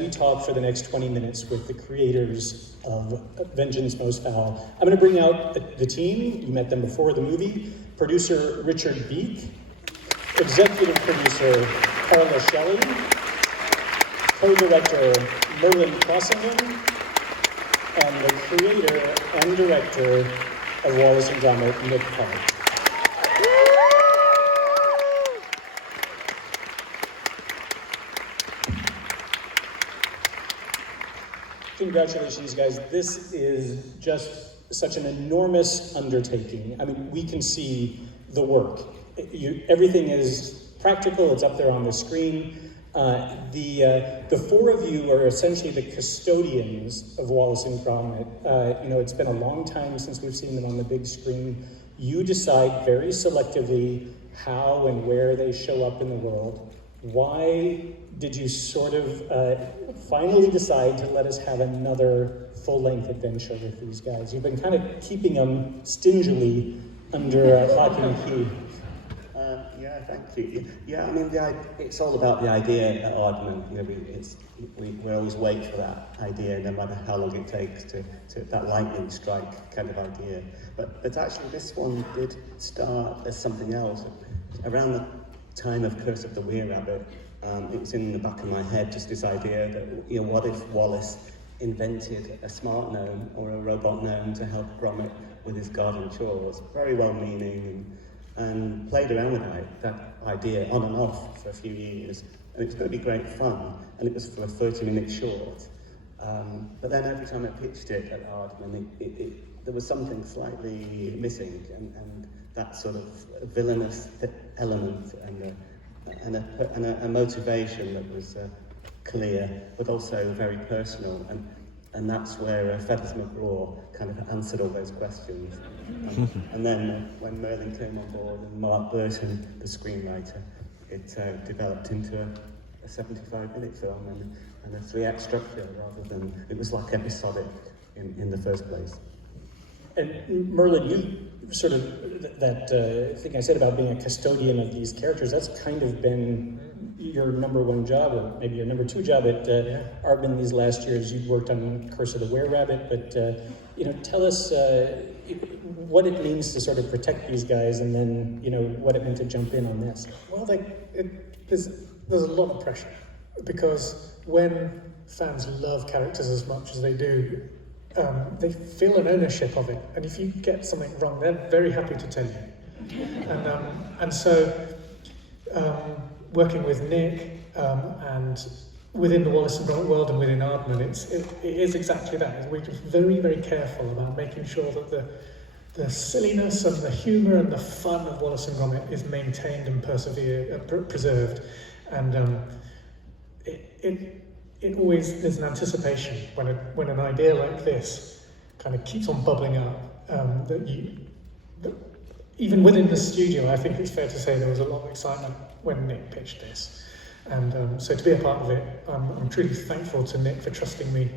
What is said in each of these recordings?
We talk for the next 20 minutes with the creators of Vengence, Fowl. I'm going to bring out the team. You met them before the movie. Producer Richard Beek, executive producer Carla Shelley, co-director Merlin Crossingham, and the creator and director of Wallace and Gromit, Nick Hart. Congratulations, guys. This is just such an enormous undertaking. I mean, we can see the work. Everything is practical. It's up there on the screen. The four of you are essentially the custodians of Wallace and Gromit. It's been a long time since we've seen them on the big screen. You decide very selectively how and where they show up in the world. Why did you sort of finally decide to let us have another full-length adventure with these guys? You've been kind of keeping them stingily under lock and key. Yeah, thank you. Yeah, I mean, it's all about the idea at Aardman. We always wait for that idea, no matter how long it takes to that lightning strike kind of idea. But actually, this one did start as something else. Around the time of Curse of the Were Rabbit, it was in the back of my head, just this idea that, what if Wallace invented a smart gnome or a robot gnome to help Gromit with his garden chores? Very well-meaning, and played around with that idea on and off for a few years. And it was going to be great fun, and it was for a 30-minute short. But then every time I pitched it at Aardman, there was something slightly missing, and that sort of villainous element and a motivation that was clear, but also very personal. And that's where Feathers McGraw kind of answered all those questions. And then when Merlin came on board and Mark Burton, the screenwriter, it developed into a 75-minute film and a 3-act structure rather than, it was like episodic in the first place. And Merlin, you sort of, that thing I said about being a custodian of these characters, that's kind of been your number one job, or maybe your number two job at Aardman these last years. You've worked on Curse of the Were Rabbit, but tell us what it means to sort of protect these guys, and then what it meant to jump in on this. Well, there's a lot of pressure, because when fans love characters as much as they do, they feel an ownership of it, and if you get something wrong, they're very happy to tell you. And so working with Nick and within the Wallace and Gromit world and within Aardman, it is exactly that. We're just very, very careful about making sure that the silliness and the humour and the fun of Wallace and Gromit is maintained and preserved. And it always, there's an anticipation when an idea like this kind of keeps on bubbling up, that even within the studio, I think it's fair to say there was a lot of excitement when Nick pitched this. And so to be a part of it, I'm truly thankful to Nick for trusting me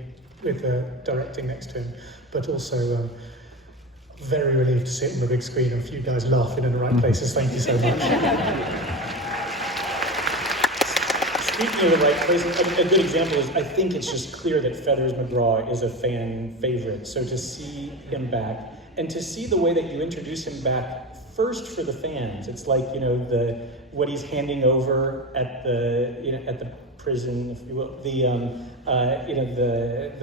with directing next to him, but also very relieved to sit on the big screen and a few guys laughing in the right places. Thank you so much. Speaking of the right place, a good example is, I think it's just clear that Feathers McGraw is a fan favorite. So to see him back, and to see the way that you introduce him back first for the fans, it's like what he's handing over at the prison, if you will. The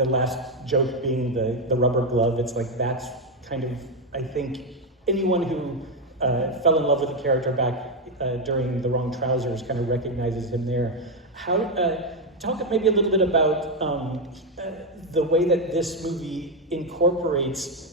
last joke being the rubber glove. It's like that's kind of, I think anyone who fell in love with the character back during The Wrong Trousers kind of recognizes him there. Talk maybe a little bit about the way that this movie incorporates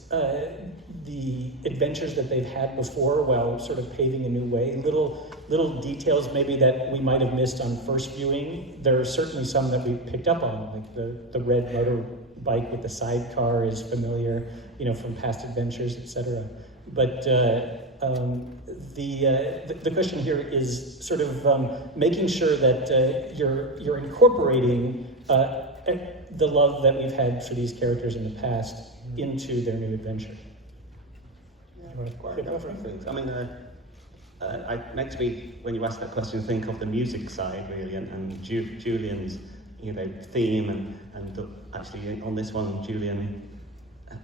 the adventures that they've had before while sort of paving a new way. Little details maybe that we might have missed on first viewing. There are certainly some that we picked up on, like the red motorbike with the sidecar is familiar, from past adventures, etc. But the question here is sort of making sure that you're incorporating the love that we've had for these characters in the past into their new adventure. I mean, I meant to be, when you asked that question, think of the music side really, and Julian's theme, and actually on this one, Julian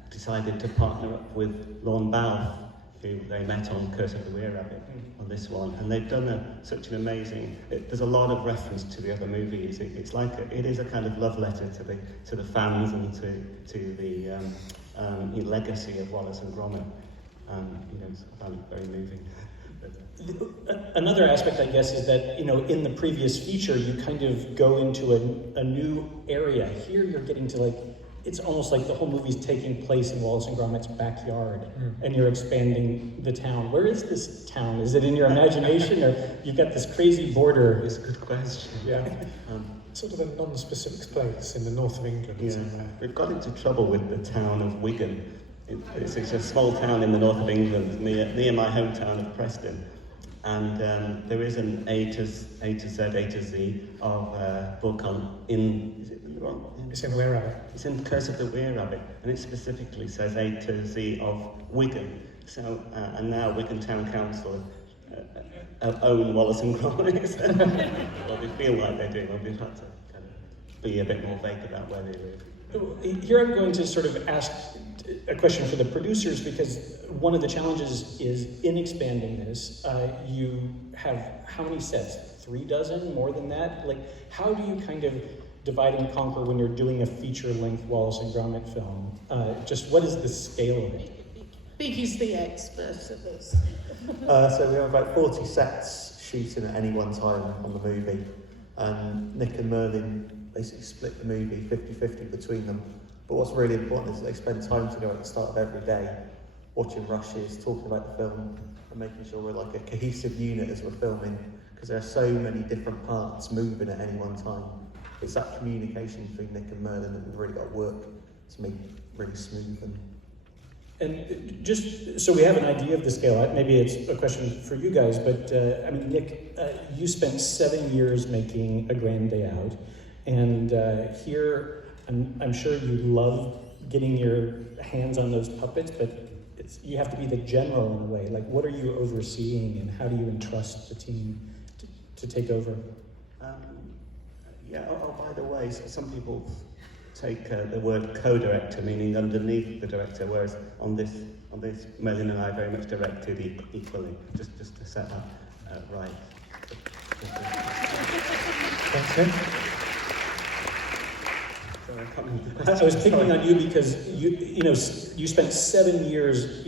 decided to partner up with Lorne Balfe, who they met on Curse of the Were-Rabbit on this one, and they've done such an amazing. There's a lot of reference to the other movies. It's like it is a kind of love letter to the fans and to the legacy of Wallace and Gromit. I found it very moving. Another aspect, I guess, is that, in the previous feature, you kind of go into a new area. Here you're getting to, it's almost like the whole movie's taking place in Wallace and Gromit's backyard, and you're expanding the town. Where is this town? Is it in your imagination, or you've got this crazy border? It's a good question. Yeah. Sort of a non-specific place in the north of England. Yeah. We've got into trouble with the town of Wigan. It's a small town in the north of England, near my hometown of Preston. And there is an A to Z, A to Z of book is it the wrong one? It's in Were-Rabbit. It's in Curse of the Were-Rabbit, and it specifically says A to Z of Wigan. So, and now Wigan Town Council own Wallace and Gromit. Well, they feel like they do. We'll have to kind of be a bit more vague about where they live. Here I'm going to sort of ask a question for the producers, because one of the challenges is in expanding this, you have how many sets? 3 dozen? More than that? How do you kind of divide and conquer when you're doing a feature-length Wallace and Gromit film? Just what is the scale of it? Biggie's the expert of this. So we have about 40 sets shooting at any one time on the movie, and Nick and Merlin basically split the movie 50-50 between them. But what's really important is they spend time together at the start of every day, watching rushes, talking about the film, and making sure we're like a cohesive unit as we're filming, because there are so many different parts moving at any one time. It's that communication between Nick and Merlin that we've really got to work to make it really smooth. And just so we have an idea of the scale, maybe it's a question for you guys, but Nick, you spent 7 years making A Grand Day Out, and here I'm sure you love getting your hands on those puppets, but you have to be the general in a way. What are you overseeing, and how do you entrust the team to take over? By the way, some people take the word co-director, meaning underneath the director, whereas on this, Merlin and I very much directed equally, just to set that right. Thanks, Nick. I was picking on you because you spent 7 years,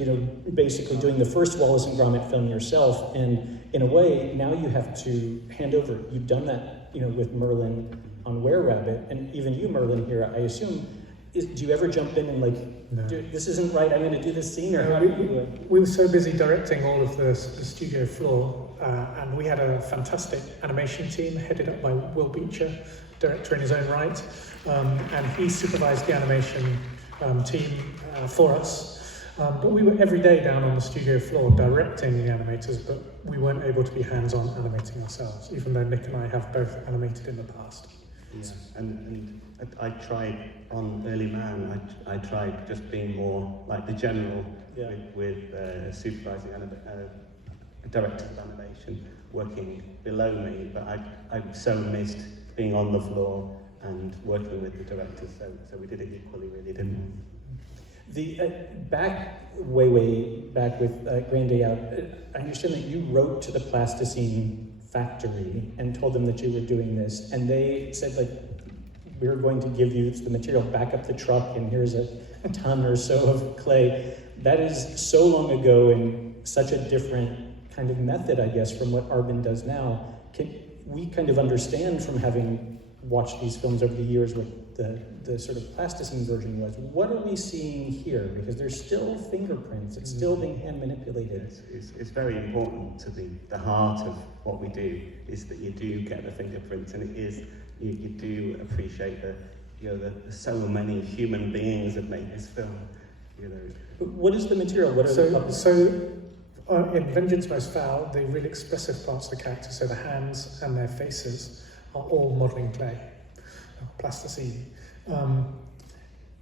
basically doing the first Wallace and Gromit film yourself, and in a way, now you have to hand over. You've done that, with Merlin on Were-Rabbit, and even you, Merlin, here, I assume. Do you ever jump in and No. this isn't right, I'm going to do this scene, or how do you do it? We were so busy directing all of the studio floor, and we had a fantastic animation team headed up by Will Beecher, director in his own right, and he supervised the animation team for us. But we were every day down on the studio floor directing the animators, but we weren't able to be hands-on animating ourselves, even though Nick and I have both animated in the past. Yeah, and I tried on Early Man, I tried just being more like the general with supervising directors of animation working below me, but I so missed being on the floor and working with the directors, so we did it equally, really, didn't we? The way back with Grand Day Out, I understand that you wrote to the plasticine factory and told them that you were doing this, and they said, we're going to give you the material, back up the truck, and here's a ton or so of clay. That is so long ago and such a different kind of method, I guess, from what Arbin does now. Can we kind of understand from having watched these films over the years what the sort of plasticine version was? What are we seeing here? Because there's still fingerprints, it's still being hand manipulated. It's very important to the heart of what we do, is that you do get the fingerprints, and it is, you do appreciate the so many human beings that make this film. What is the material? What are the puppets? In Vengence Most Fowl, the really expressive parts of the characters, so the hands and their faces, are all modelling clay, plasticine.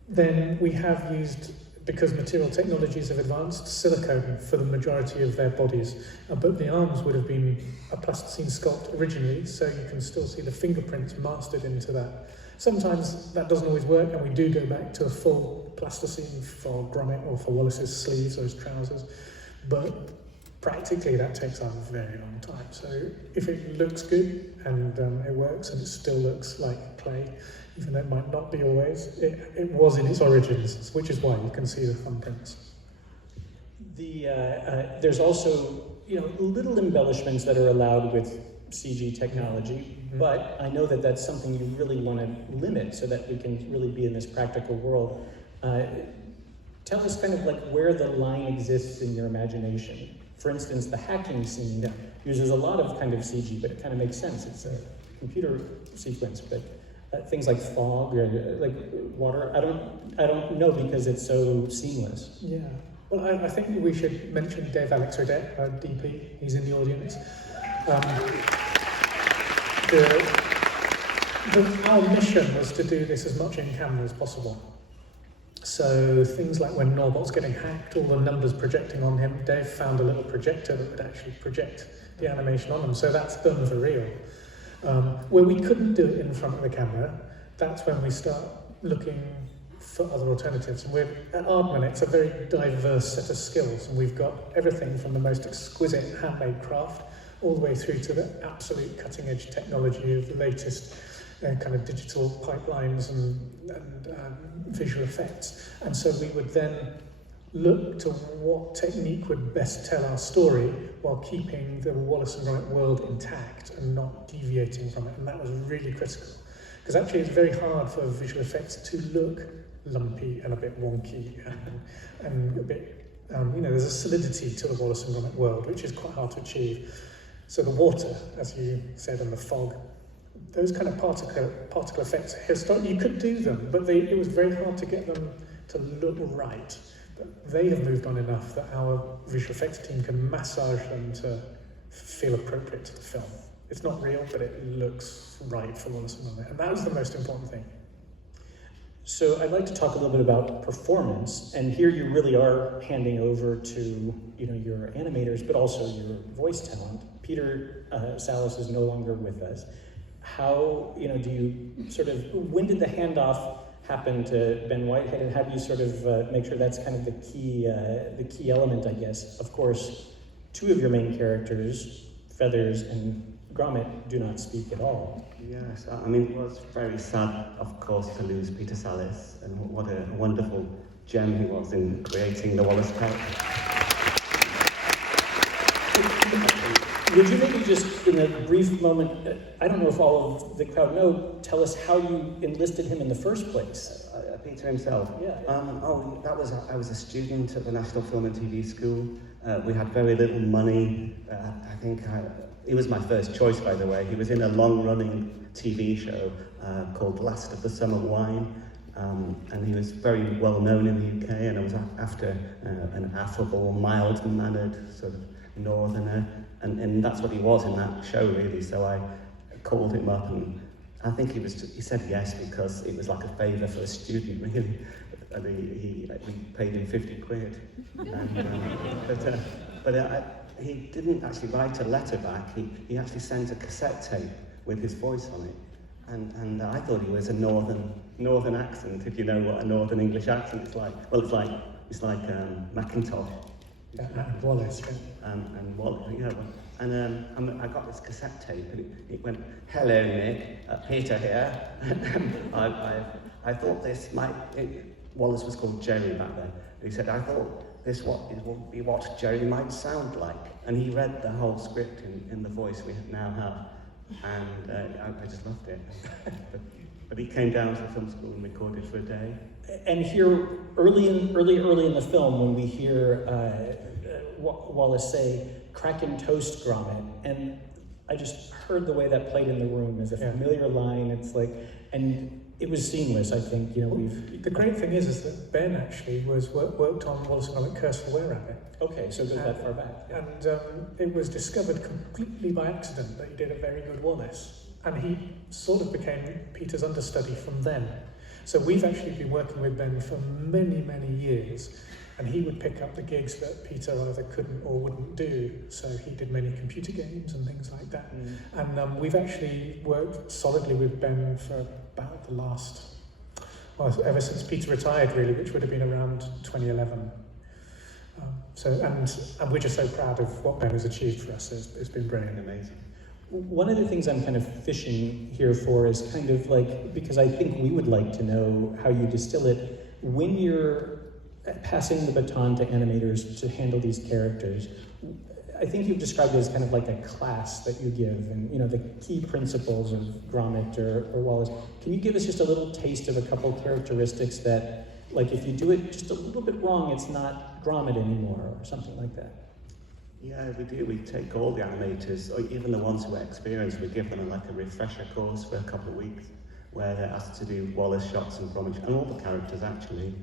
Then we have used because material technologies have advanced, silicone for the majority of their bodies. But the arms would have been a plasticine sculpt originally, so you can still see the fingerprints mastered into that. Sometimes that doesn't always work, and we do go back to a full plasticine for Gromit or for Wallace's sleeves or his trousers. But practically that takes a very long time. So if it looks good and it works and it still looks like clay, even though it might not be always, it was in its origins, which is why you can see the thumbprints. There's also, little embellishments that are allowed with CG technology, but I know that that's something you really want to limit so that we can really be in this practical world. Tell us kind of like where the line exists in your imagination. For instance, the hacking scene uses a lot of kind of CG, but it kind of makes sense. It's a computer sequence, but things like fog or like water, I don't know because it's so seamless. Yeah. Well, I think we should mention Dave Alex Odette, our DP. He's in the audience. Our mission was to do this as much in camera as possible. So things like when Norbot's getting hacked, all the numbers projecting on him, Dave found a little projector that would actually project the animation on them. So that's done for real. Where we couldn't do it in front of the camera, that's when we start looking for other alternatives. And at Aardman, it's a very diverse set of skills, and we've got everything from the most exquisite handmade craft all the way through to the absolute cutting-edge technology of the latest kind of digital pipelines and visual effects. And so we would then look to what technique would best tell our story while keeping the Wallace and Gromit world intact and not deviating from it. And that was really critical. Because actually it's very hard for visual effects to look lumpy and a bit wonky and a bit, there's a solidity to the Wallace and Gromit world, which is quite hard to achieve. So the water, as you said, and the fog, those kind of particle effects, historically you could do them, but it was very hard to get them to look right. But they have moved on enough that our visual effects team can massage them to feel appropriate to the film. It's not real, but it looks right for Wallace and Gromit, and that was the most important thing. So I'd like to talk a little bit about performance, and here you really are handing over to your animators, but also your voice talent. Peter Salas is no longer with us. How do you when did the handoff happen to Ben Whitehead, and how do you sort of make sure that's kind of the key element, I guess? Of course, two of your main characters, Feathers and Gromit, do not speak at all. Yes, I mean, it was very sad, of course, to lose Peter Salas, and what a wonderful gem he was in creating the Wallace character. Would you maybe just, in a brief moment, I don't know if all of the crowd know, tell us how you enlisted him in the first place? Peter himself? Yeah. I was a student at the National Film and TV School. We had very little money. He was my first choice, by the way. He was in a long-running TV show called Last of the Summer Wine, and he was very well known in the UK, and I was after an affable, mild-mannered sort of northerner, and that's what he was in that show, really. So I called him up, and I think he said yes because it was like a favour for a student, really. And we paid him 50 quid. And, he didn't actually write a letter back. He actually sent a cassette tape with his voice on it, and I thought he was a northern accent. If you know what a northern English accent is like, well, it's like Macintosh. And Wallace. And Wallace, yeah. And I got this cassette tape, and it went, "Hello, Nick, Peter here." I thought this Wallace was called Jerry back then. He said, "I thought this would be what Jerry might sound like." And he read the whole script in the voice we now have, and I just loved it. But he came down to the film school and recorded for a day. And here, early in the film, when we hear Wallace say, "Crackin' toast, Gromit," and I just heard the way that played in the room as a familiar line. It's like, and it was seamless. I think The great thing is that Ben actually worked on Wallace and Gromit: Curse the Were-Rabbit. Okay, so it goes that far back. Yeah. And it was discovered completely by accident that he did a very good Wallace, and he sort of became Peter's understudy from then. So we've actually been working with Ben for many, many years, and he would pick up the gigs that Peter either couldn't or wouldn't do. So he did many computer games and things like that. And we've actually worked solidly with Ben for about the last, well, ever since Peter retired, really, which would have been around 2011. And we're just so proud of what Ben has achieved for us. It's been brilliant. Amazing. One of the things I'm kind of fishing here for is kind of like, because I think we would like to know how you distill it, when you're passing the baton to animators to handle these characters, I think you've described it as kind of like a class that you give, and you know, the key principles of Gromit or Wallace. Can you give us just a little taste of a couple characteristics that, like, if you do it just a little bit wrong, it's not Gromit anymore, or something like that? Yeah, we do. We take all the animators, or even the ones who are experienced, we give them a refresher course for a couple of weeks, where they're asked to do Wallace shots and Gromit, and all the characters actually.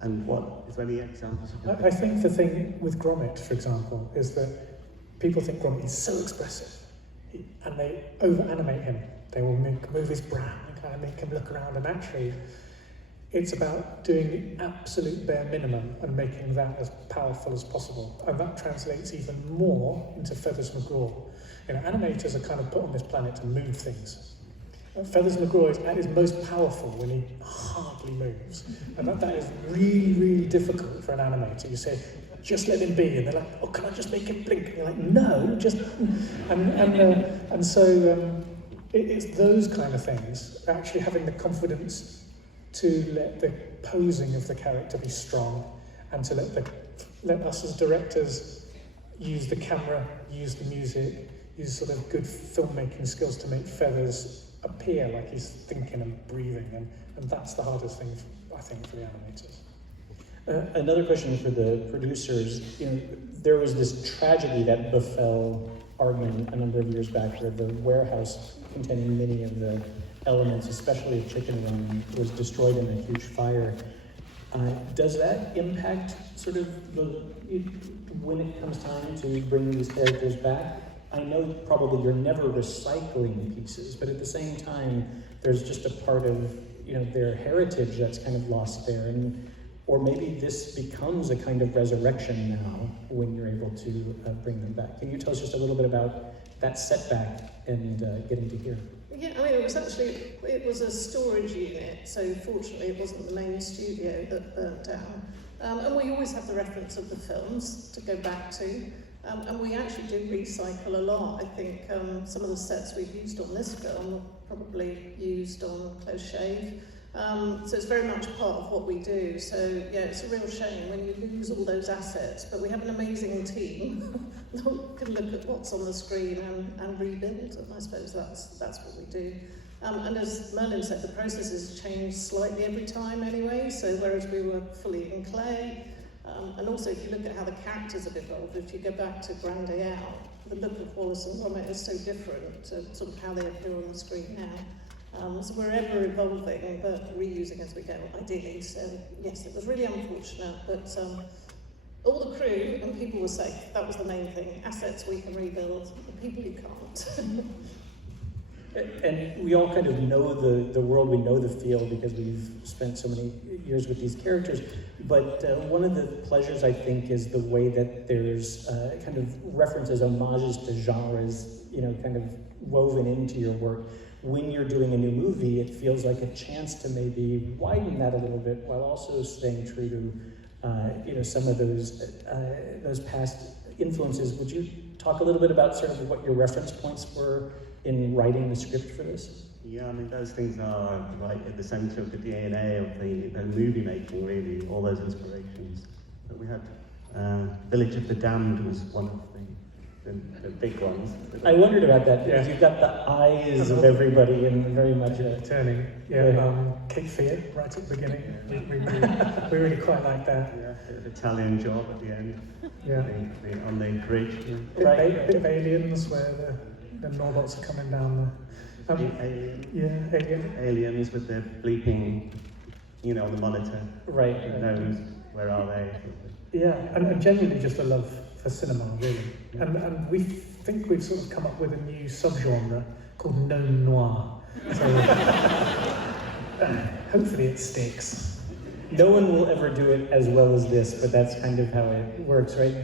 And what, is there any examples? I think the thing with Gromit, for example, is that people think Gromit is so expressive, and they over-animate him. They will move his brow and kind of make him look around, and actually, it's about doing the absolute bare minimum and making that as powerful as possible. And that translates even more into Feathers McGraw. You know, animators are kind of put on this planet to move things. Feathers McGraw is at his most powerful when he hardly moves. And that is really, really difficult for an animator. You say, just let him be. And they're like, oh, can I just make him blink? And you're like, no, just... And so it's those kind of things, actually having the confidence to let the posing of the character be strong, and to let us as directors use the camera, use the music, use sort of good filmmaking skills to make Feathers appear like he's thinking and breathing, and that's the hardest thing, I think, for the animators. Another question for the producers. You know, there was this tragedy that befell Aardman a number of years back, where the warehouse containing many of the elements, especially of Chicken Run, was destroyed in a huge fire. Does that impact sort of when it comes time to bring these characters back? I know probably you're never recycling pieces, but at the same time, there's just a part of, you know, their heritage that's kind of lost there, or maybe this becomes a kind of resurrection now when you're able to bring them back. Can you tell us just a little bit about that setback and getting to here? Yeah, I mean, it was a storage unit, so fortunately it wasn't the main studio that burnt down. And we always have the reference of the films to go back to. And we actually do recycle a lot. I think some of the sets we've used on this film were probably used on Close Shave. So it's very much part of what we do. So yeah, it's a real shame when you lose all those assets, but we have an amazing team that can look at what's on the screen and rebuild, and I suppose that's what we do. And as Merlin said, the processes change slightly every time anyway, so whereas we were fully in clay, and also if you look at how the characters have evolved, if you go back to Grand Day Out, the look of Wallace and Gromit is so different to sort of how they appear on the screen now. So we're ever evolving, but reusing as we go, ideally. So yes, it was really unfortunate, but all the crew and people were safe. That was the main thing. Assets we can rebuild, the people you can't. And we all kind of know the world, we know the field because we've spent so many years with these characters. But one of the pleasures, I think, is the way that there's kind of references, homages to genres, you know, kind of woven into your work. When you're doing a new movie, it feels like a chance to maybe widen that a little bit while also staying true to, you know, some of those past influences. Would you talk a little bit about sort of what your reference points were in writing the script for this? Yeah, I mean, those things are right at the centre of the DNA of the movie making, really, all those inspirations. But we had Village of the Damned was one of the big ones. I wondered about that, because you've got the eyes of everybody and very much turning. Cape Fear, right at the beginning. We really quite like that. Yeah, the Italian job at the end. Yeah. On the bridge. Yeah. Bit of Aliens, where the Norbots are coming down the... Aliens with the bleeping, you know, on the monitor. Right. Who knows, where are they? Yeah, and generally just a love for cinema, really. And we think we've sort of come up with a new subgenre called gnome noir. So, hopefully it sticks. No one will ever do it as well as this, but that's kind of how it works, right?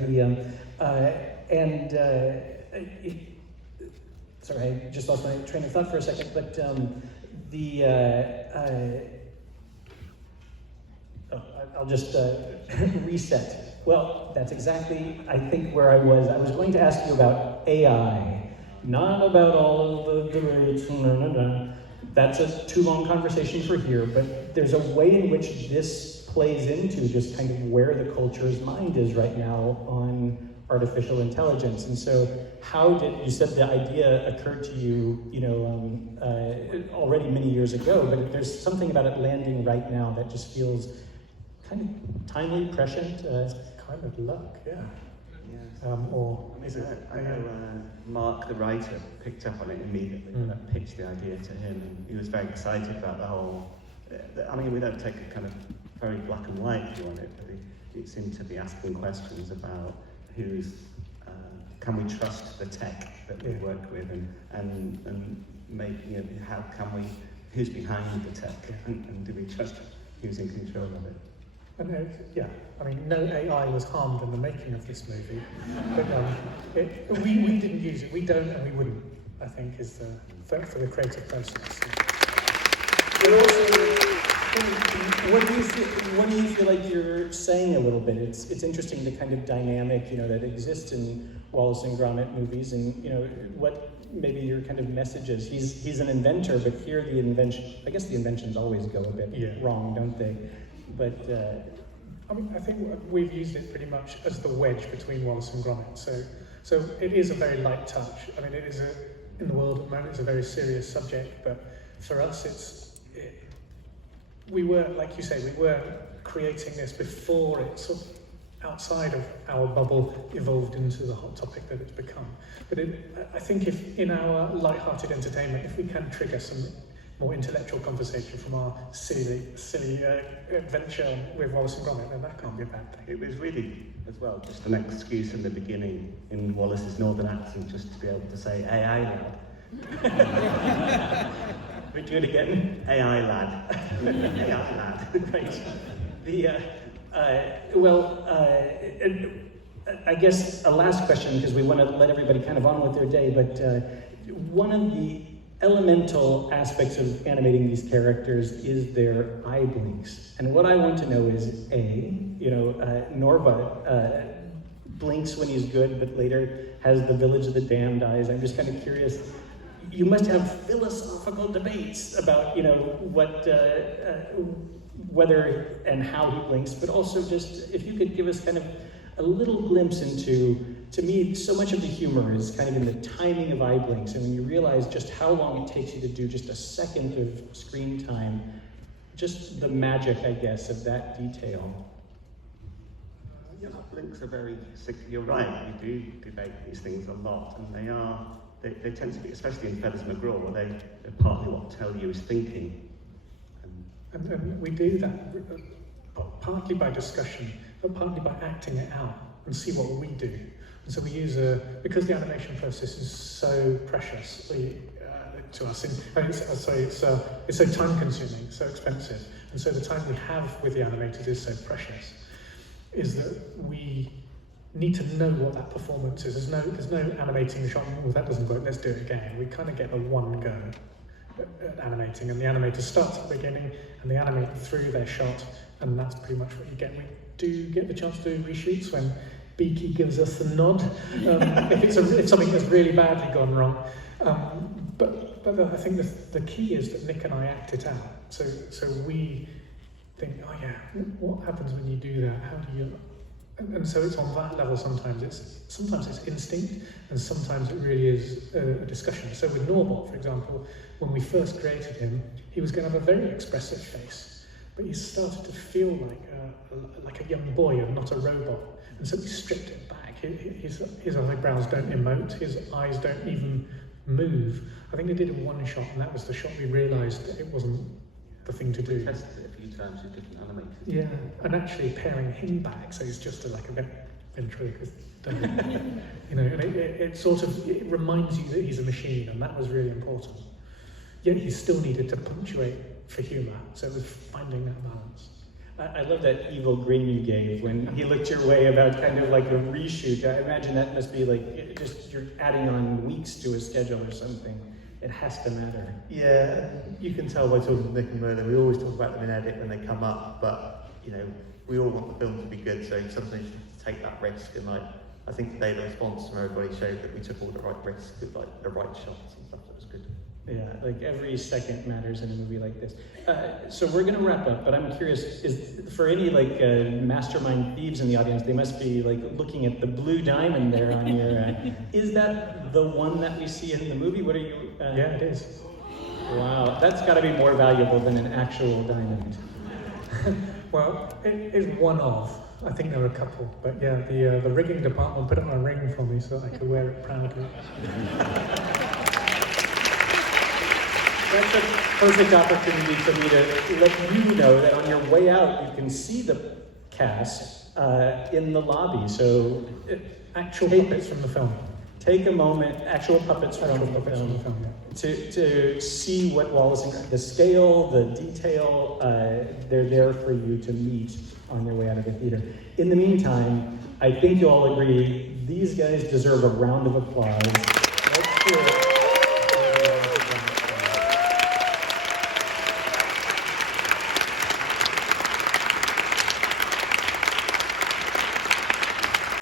Sorry, I just lost my train of thought for a second, but I'll just reset. Well, that's exactly, I think, where I was. I was going to ask you about AI, not about all of the debates. That's a too long conversation for here, but there's a way in which this plays into just kind of where the culture's mind is right now on artificial intelligence. And so how did, you said the idea occurred to you, already many years ago, but there's something about it landing right now that just feels kind of timely, prescient. Kind of luck, yeah. Yes. Or I mean, is it? I know Mark, the writer, picked up on it immediately when I pitched the idea to him, and he was very excited about the whole. I mean, we don't take a kind of very black and white view on it, but it seemed to be asking questions about can we trust the tech that we work with, and make, how can we, who's behind the tech, and do we trust who's in control of it? And I mean, no AI was harmed in the making of this movie, but we didn't use it. We don't, and we wouldn't. I think is for the creative process. What do you feel like you're saying a little bit? It's interesting the kind of dynamic that exists in Wallace and Gromit movies, and what maybe your kind of message is. He's an inventor, but here the inventions always go a bit wrong, don't they? But I mean, I think we've used it pretty much as the wedge between Wallace and Gromit. So it is a very light touch. I mean, it is in the world at the moment, it's a very serious subject, but for us, we were, like you say, we were creating this before it sort of outside of our bubble evolved into the hot topic that it's become. But I think if in our light-hearted entertainment, if we can trigger some more intellectual conversation from our silly adventure with Wallace and Gromit, then that can't be a bad thing. It was really, as well, just an excuse in the beginning in Wallace's northern accent just to be able to say AI lad. We do it again. AI lad. AI lad. Right. I guess a last question, because we want to let everybody kind of on with their day, but one of the elemental aspects of animating these characters is their eye blinks. And what I want to know is, Norva blinks when he's good, but later has the Village of the Damned eyes. I'm just kind of curious. You must have philosophical debates about, whether and how he blinks, but also just if you could give us kind of a little glimpse into, to me, so much of the humor is kind of in the timing of eye blinks, and when you realize just how long it takes you to do just a second of screen time, just the magic, I guess, of that detail. Yeah, blinks are very sick. You're right, we do debate these things a lot, and they tend to be, especially in Feathers McGraw, they're partly what tell you is thinking. And we do that partly by discussion, but partly by acting it out and see what we do. And so we use because the animation process is so precious to us. It's so time-consuming, so expensive, and so the time we have with the animators is so precious. Is that we need to know what that performance is. There's no animating the shot. Oh, that doesn't work. Let's do it again. We kind of get a one go at animating, and the animator starts at the beginning and they animate through their shot, and that's pretty much what you get. We do get the chance to do reshoots when Beaky gives us the nod if something has really badly gone wrong. But I think the key is that Nick and I act it out. So we think, oh yeah, what happens when you do that? How do you? And so it's on that level. Sometimes it's instinct, and sometimes it really is a discussion. So with Norbot, for example, when we first created him, he was going to have a very expressive face, but he started to feel like a young boy and not a robot. And so we stripped it back. His eyebrows don't emote. His eyes don't even move. I think they did in one shot, and that was the shot we realised that it wasn't the thing to do. We tested it a few times with different animators. Yeah, and actually pairing him back, so he's just like a bit ventriloquist, and it reminds you that he's a machine, and that was really important. Yet he still needed to punctuate for humour. So it was finding that balance. I love that evil grin you gave when he looked your way about kind of like a reshoot. I imagine that must be like just you're adding on weeks to a schedule or something. It has to matter. Yeah, you can tell by talking to Nick and Merlin, we always talk about them in edit when they come up, but you know, we all want the film to be good, so sometimes you have to take that risk. And like, I think today the response from everybody showed that we took all the right risks with like the right shots and stuff. That was good. Yeah, like every second matters in a movie like this. So we're gonna wrap up, but I'm curious, is for any like mastermind thieves in the audience, they must be like looking at the blue diamond there on your, is that the one that we see in the movie? What are you? Yeah, it is. Wow, that's gotta be more valuable than an actual diamond. Well, it is one of. I think there were a couple, but yeah, the rigging department put it on a ring for me so I could wear it proudly. That's a perfect opportunity for me to let you know that on your way out, you can see the cast in the lobby. So Actual puppets from the film. take a moment, actual puppets from Actual the puppets from the film, film, yeah. to see what Wallace and Gromit, the scale, the detail, they're there for you to meet on your way out of the theater. In the meantime, I think you all agree, these guys deserve a round of applause.